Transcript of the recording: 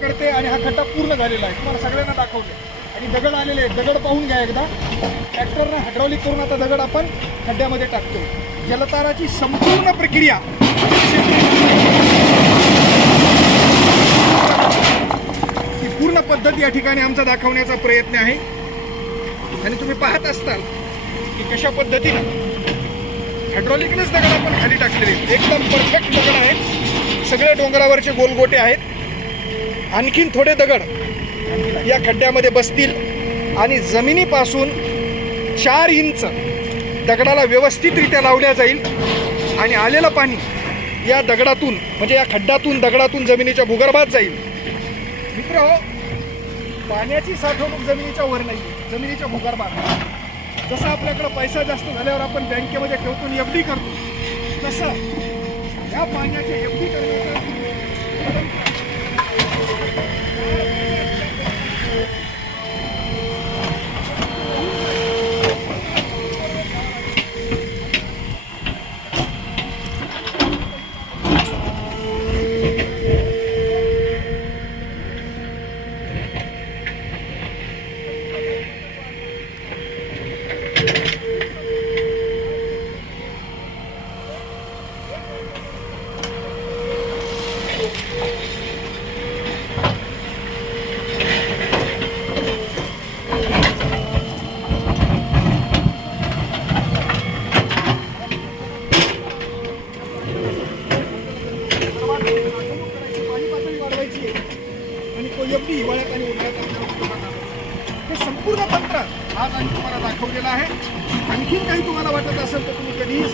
करते आणि हा खड्डा पूर्ण झालेला आहे. तुम्हाला सगळ्यांना दाखवले आणि दगड आलेले आहेत. दगड पाहून घ्या एकदा. ट्रॅक्टरनं हायड्रॉलिक करून आता दगड आपण खड्ड्यामध्ये टाकतो जलताराची संपूर्ण प्रक्रिया ही पूर्ण पद्धत या ठिकाणी आमचा दाखवण्याचा प्रयत्न आहे. आणि तुम्ही पाहत असताल की कशा पद्धतीनं हायड्रॉलिकनेच दगड आपण खाली टाकलेले आहेत. एकदम परफेक्ट दगड आहेत. सगळे डोंगरावरचे गोलगोटे आहेत. आणखीन थोडे दगड या खड्ड्यामध्ये बसतील आणि जमिनीपासून चार इंच दगडाला व्यवस्थितरित्या लावल्या जाईल. आणि आलेलं पाणी या दगडातून म्हणजे या खड्ड्यातून दगडातून जमिनीच्या भूगर्भात जाईल. मित्र हो पाण्याची साठवणूक जमिनीच्या वर नाही जमिनीच्या भूगर्भात. जसं आपल्याकडं पैसा जास्त झाल्यावर आपण बँकेमध्ये ठेवतो एफ डी करतो तसं या पाण्याचे एफ डी करण्याचं पाणी पातळी वाढवायची आहे आणि तो एवढी हिवाळ्यात आणि उन्हाळ्यात हे संपूर्ण तंत्र आज आम्ही तुम्हाला दाखवलेलं आहे. आणखीन काही तुम्हाला वाटत असेल तर तुम्ही कधीही